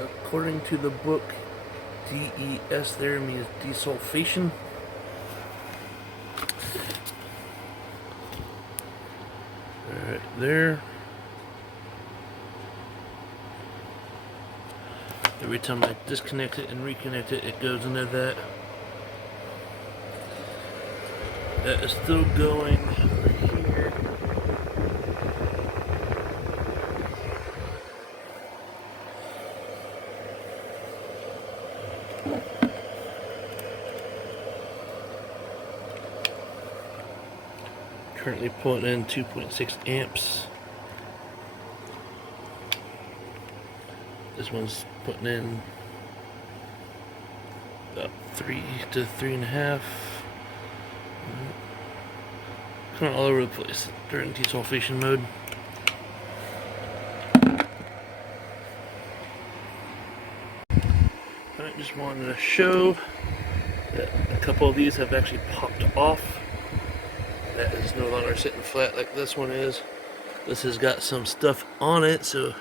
According to the book, DES there means desulfation. Right there. Every time I disconnect it and reconnect it, it goes into that. That is still going right here. Currently pulling in 2.6 amps. This one's putting in about 3 to 3.5. Kind of all over the place during desulfation mode. I just wanted to show that a couple of these have actually popped off. That is no longer sitting flat like this one is. This has got some stuff on it, so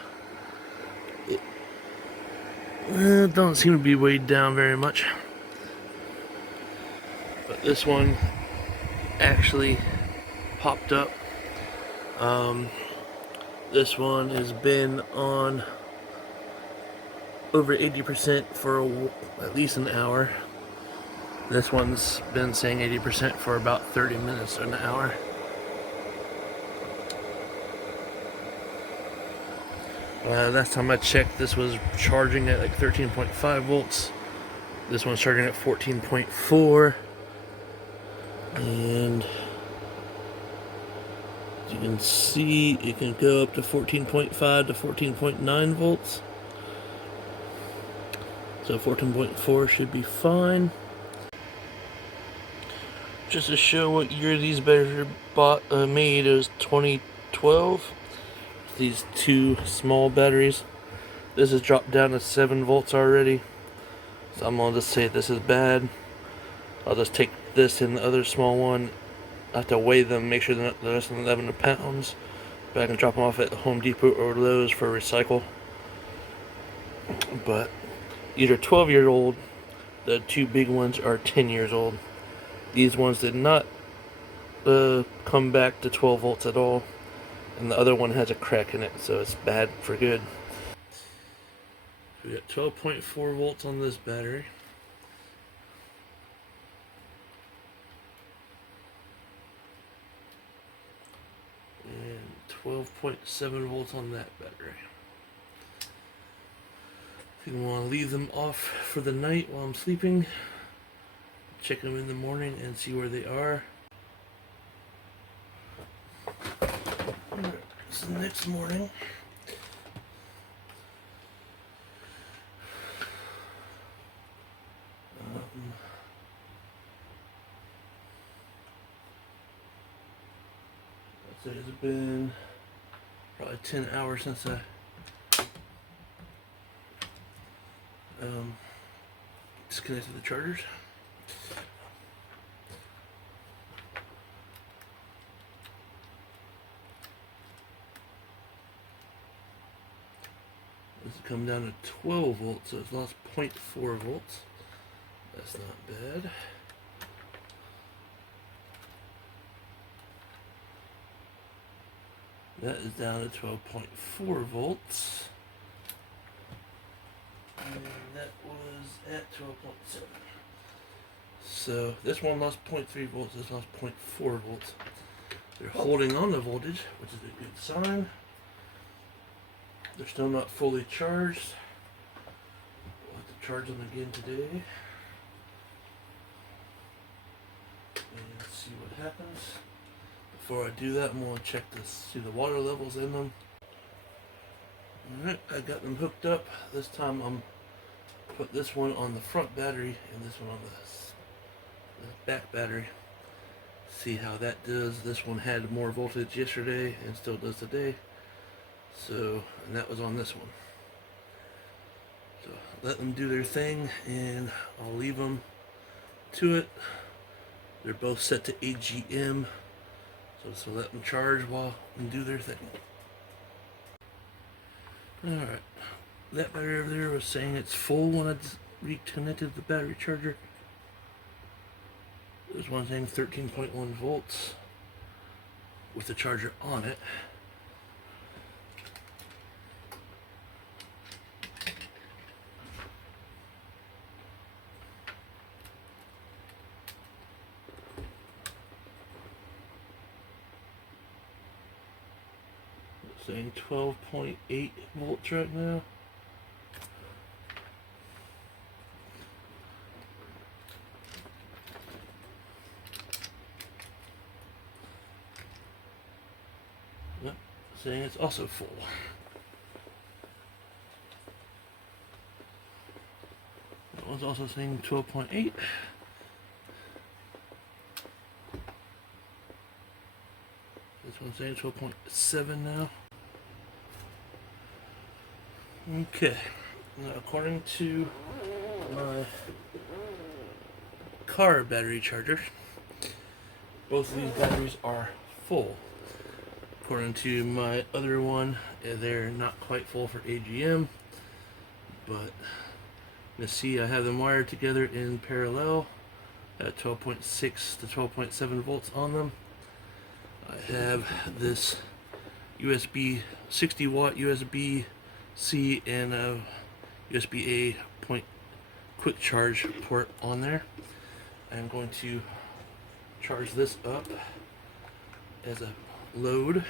it don't seem to be weighed down very much. But this one actually popped up. This one has been on over 80% for at least an hour. This one's been saying 80% for about 30 minutes or an hour. Last time I checked, this was charging at like 13.5 volts. This one's charging at 14.4. And as you can see, it can go up to 14.5 to 14.9 volts. So 14.4 should be fine. Just to show what year these batteries are made, it was 2012. These two small batteries. This has dropped down to 7 volts already. So I'm going to just say this is bad. I'll just take this and the other small one. I have to weigh them, make sure they're not less than 11 pounds. But I can drop them off at Home Depot or Lowe's for recycle. But these are 12 years old. The two big ones are 10 years old. These ones did not come back to 12 volts at all. And the other one has a crack in it, so it's bad for good. We got 12.4 volts on this battery. And 12.7 volts on that battery. If you want to leave them off for the night while I'm sleeping, check them in the morning and see where they are. It's the next morning. I'd say it's been probably 10 hours since I disconnected the chargers. This has come down to 12 volts, so it's lost 0.4 volts. That's not bad. That is down to 12.4 volts. And that was at 12.7. So this one lost 0.3 volts, this lost 0.4 volts. They're holding on to voltage, which is a good sign. They're still not fully charged. We'll have to charge them again today. And see what happens. Before I do that, I'm going to check to see the water levels in them. Alright, I got them hooked up. This time I'm put this one on the front battery and this one on the back battery. See how that does. This one had more voltage yesterday and still does today. So, and that was on this one. So let them do their thing and I'll leave them to it. They're both set to AGM. So let them charge while and do their thing. Alright, that battery over there was saying it's full when I reconnected the battery charger. There's one saying 13.1 volts with the charger on it. It's saying 12.8 volts right now. Saying it's also full. That one's also saying 12.8. This one's saying 12.7 now. Okay. Now, according to my car battery charger, both of these batteries are full. According to my other one, they're not quite full for AGM, but you see I have them wired together in parallel at 12.6 to 12.7 volts on them. I have this USB 60 watt USB-C and a USB-A quick charge port on there. I'm going to charge this up as a load.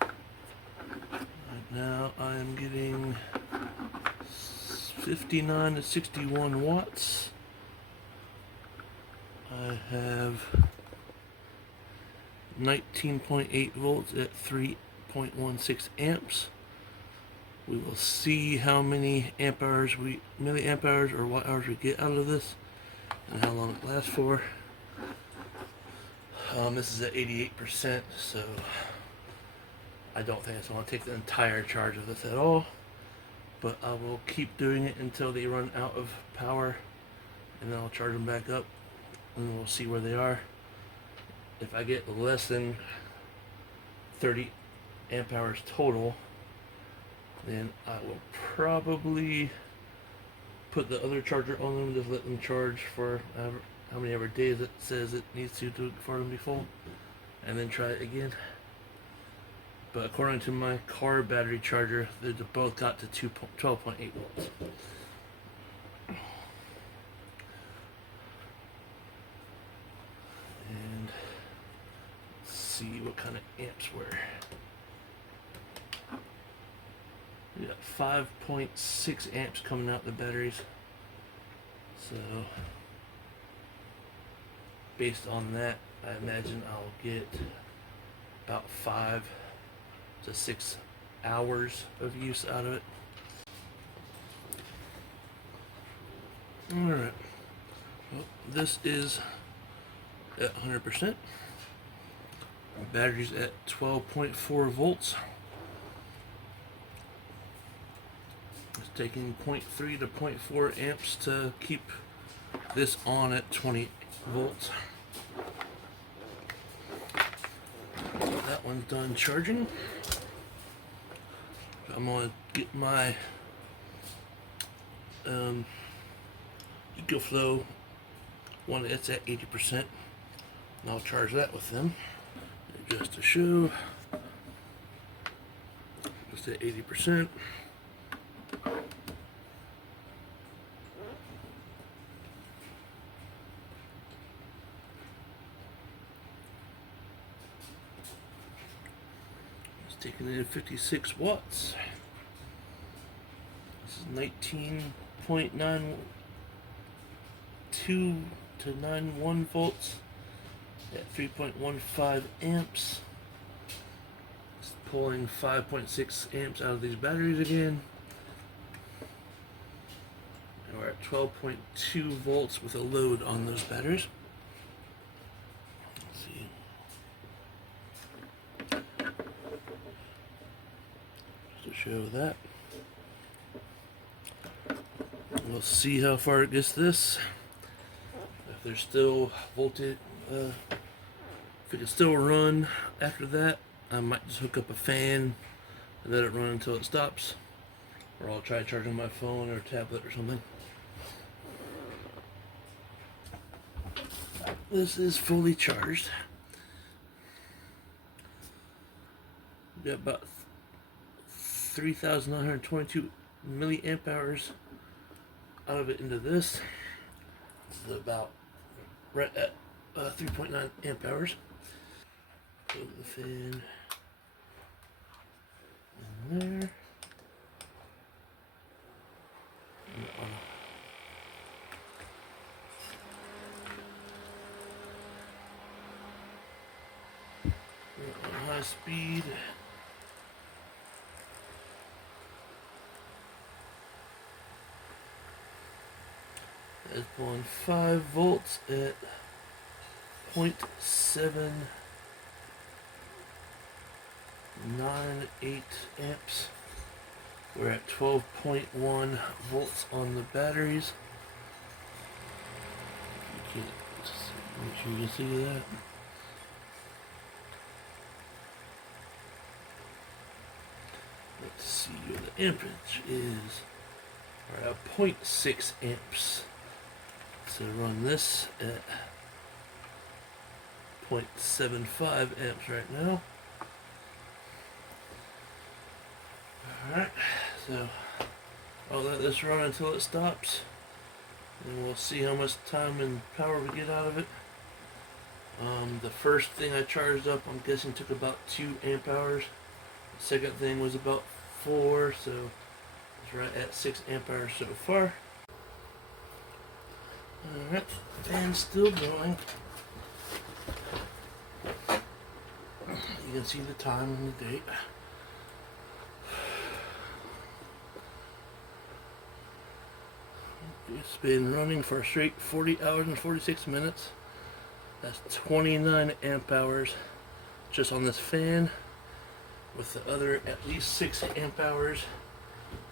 Right now I am getting 59 to 61 watts. I have 19.8 volts at 3.16 amps. We will see how many milliamp hours or watt hours we get out of this and how long it lasts for. This is at 88%, so I don't think it's going to take the entire charge of this at all, but I will keep doing it until they run out of power, and then I'll charge them back up, and we'll see where they are. If I get less than 30 amp hours total, then I will probably put the other charger on them, just let them charge for how many ever days it says it needs to for them to be full, and then try it again. But according to my car battery charger, they both got to 12.8 volts. And let's see what kind of amps were. We got 5.6 amps coming out the batteries. So based on that, I imagine I'll get about 5 to 6 hours of use out of it. Alright, well, this is at 100%. Battery's at 12.4 volts. It's taking 0.3 to 0.4 amps to keep this on at 20 volts. That one's done charging. I'm going to get my EcoFlow one that's at 80%, and I'll charge that with them. And just to show, just at 80%. Taking in 56 watts. This is 19.92 to 91 volts at 3.15 amps. It's pulling 5.6 amps out of these batteries again. And we're at 12.2 volts with a load on those batteries. Let's see. To show that. We'll see how far it gets this. If there's still voltage, if it can still run after that, I might just hook up a fan and let it run until it stops, or I'll try charging my phone or tablet or something. This is fully charged. Got about 3,922 milliamp hours out of it into this. This is about right at 3.9 amp hours. Put the fan in there. On high speed. It's pulling 5 volts at 0.798 amps. We're at 12.1 volts on the batteries. Make sure you can see that. Let's see what the amperage is. We're at 0.6 amps. So run this at 0.75 amps right now. Alright, so I'll let this run until it stops, and we'll see how much time and power we get out of it. The first thing I charged up, I'm guessing took about 2 amp hours. The second thing was about 4, so it's right at 6 amp hours so far. Alright, and still going. You can see the time and the date. It's been running for a straight 40 hours and 46 minutes. That's 29 amp hours just on this fan, with the other at least 6 amp hours.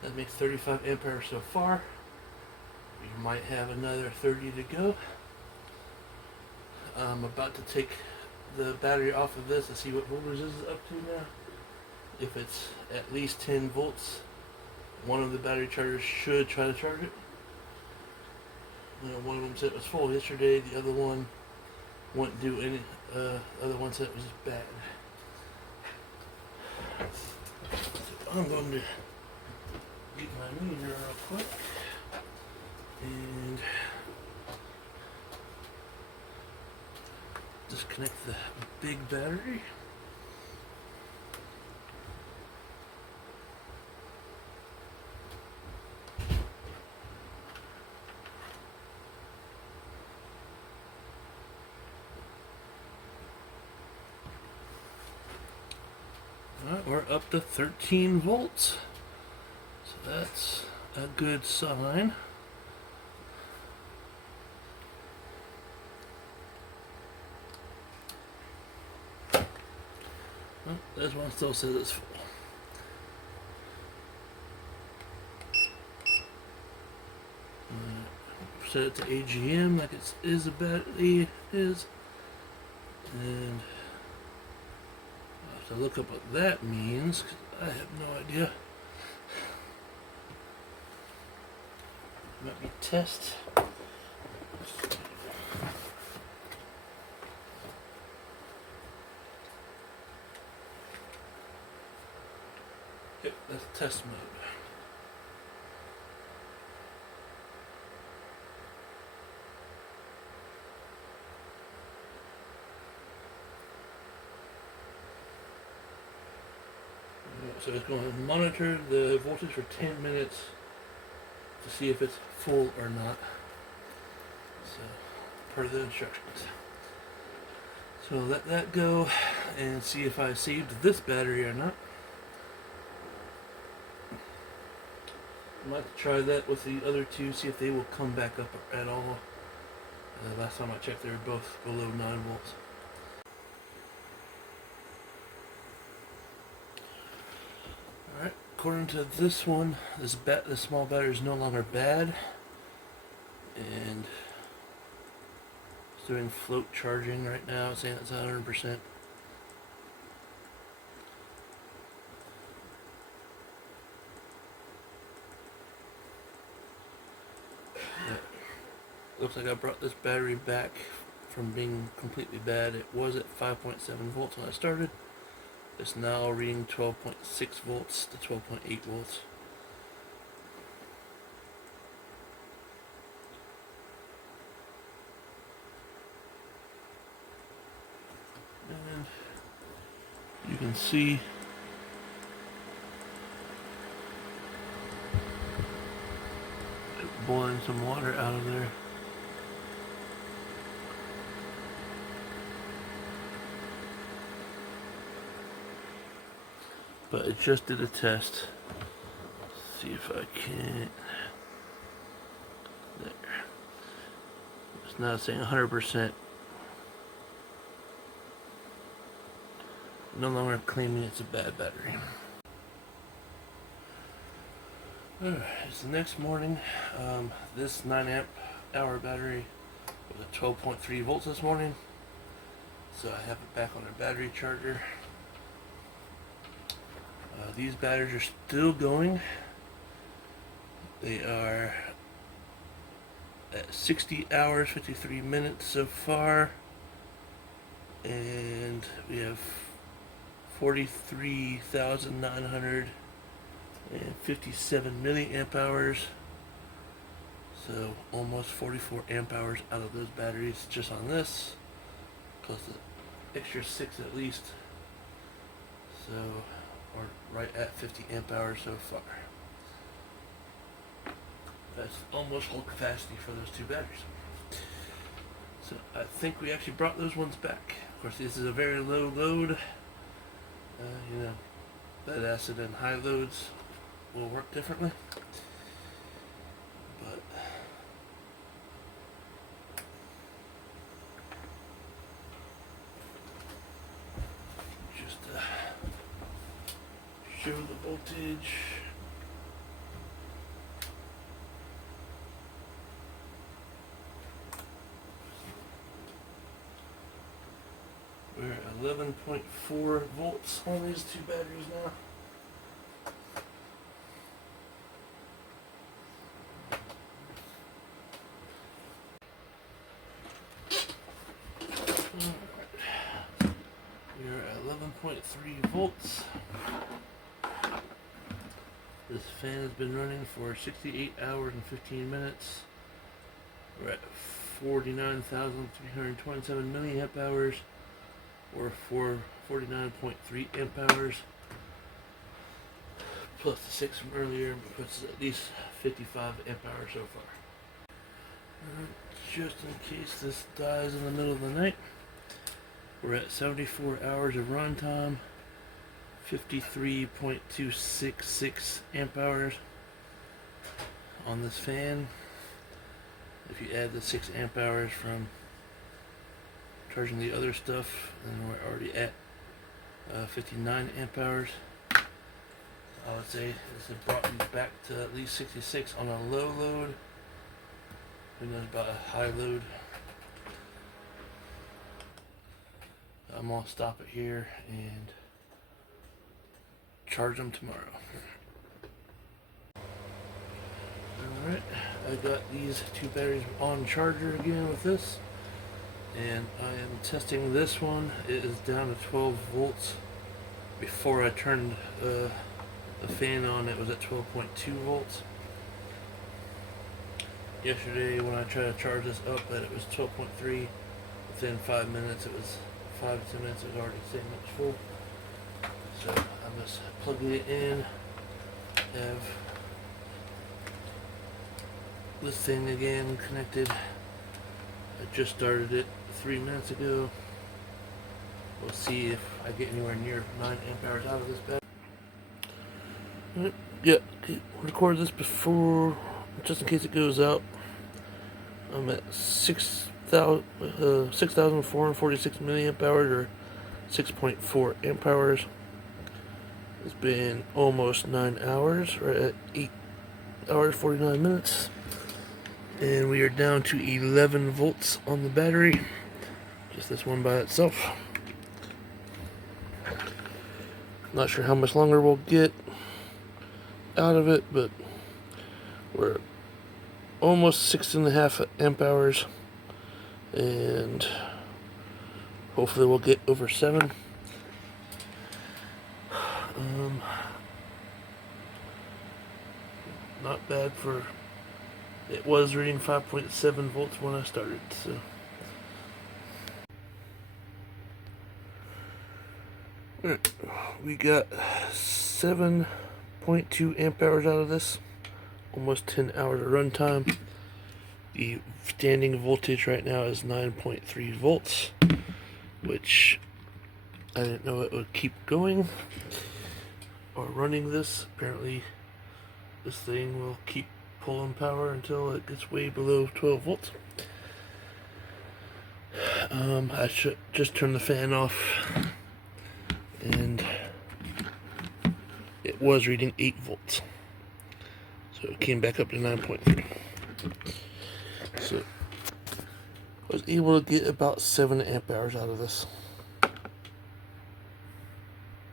That makes 35 amp hours so far. We might have another 30 to go. I'm about to take the battery off of this and see what voltage this is up to now. If it's at least 10 volts, one of the battery chargers should try to charge it. One of them said it was full yesterday, the other one wouldn't do any, other one said it was just bad. So I'm going to get my meter real quick and disconnect the big battery. Alright, we're up to 13 volts. So that's a good sign. Oh, this one still says it's full. Set it to AGM like it is a battery is, and I'll have to look up what that means because I have no idea. Let me test. Yep, that's test mode. So it's going to monitor the voltage for 10 minutes to see if it's full or not. So, per the instructions. So let that go and see if I saved this battery or not. I might try that with the other two, see if they will come back up at all. Last time I checked, they were both below 9 volts. Alright, according to this one, this small battery is no longer bad. And it's doing float charging right now, it's saying it's 100%. Looks like I brought this battery back from being completely bad. It was at 5.7 volts when I started. It's now reading 12.6 volts to 12.8 volts. And you can see it boiling some water out of there. But it just did a test. Let's see if I can. There. It's not saying 100%. No longer claiming it's a bad battery. Alright, it's the next morning. This 9 amp hour battery was at 12.3 volts this morning. So I have it back on a battery charger. These batteries are still going. They are at 60 hours, 53 minutes so far. And we have 43,957 milliamp hours. So almost 44 amp hours out of those batteries just on this. Plus the extra 6 at least. So we're right at 50 amp hours so far. That's almost full capacity for those two batteries. So I think we actually brought those ones back. Of course, this is a very low load. You know, lead acid and high loads will work differently. But just show the voltage. We're at 11.4 volts on these two batteries now. We're at 11.3 volts. This fan has been running for 68 hours and 15 minutes. We're at 49,327 milliamp hours, or 49.3 amp hours. Plus the 6 from earlier puts at least 55 amp hours so far. Just in case this dies in the middle of the night, we're at 74 hours of runtime, 53.266 amp hours on this fan. If you add the 6 amp hours from charging the other stuff, then we're already at 59 amp hours. I would say this has brought these back to at least 66 on a low load. Who knows about a high load? I'm gonna stop it here and charge them tomorrow. Alright, I got these two batteries on charger again with this, and I am testing this one. It is down to 12 volts. Before I turned the fan on, it was at 12.2 volts. Yesterday when I tried to charge this up, that it was 12.3. Within 5 minutes, it was 5 to 10 minutes, it was already saying it was full. So I'm just plugging it in. Have this thing again connected. I just started it 3 minutes ago. We'll see if I get anywhere near 9 amp hours out of this battery. Yeah, record this before, just in case it goes out. I'm at 6,446 milliamp hours, or 6.4 amp hours. It's been almost 9 hours. We're at 8 hours 49 minutes, and we are down to 11 volts on the battery. Just this one by itself. Not sure how much longer we'll get out of it, but we're almost 6.5 amp hours, and hopefully we'll get over 7. Not bad for, it was reading 5.7 volts when I started, so. Alright, we got 7.2 amp hours out of this, almost 10 hours of runtime. The standing voltage right now is 9.3 volts, which I didn't know it would keep going or running this. Apparently this thing will keep pulling power until it gets way below 12 volts. I should just turn the fan off, and it was reading 8 volts, so it came back up to 9.3. So I was able to get about 7 amp hours out of this.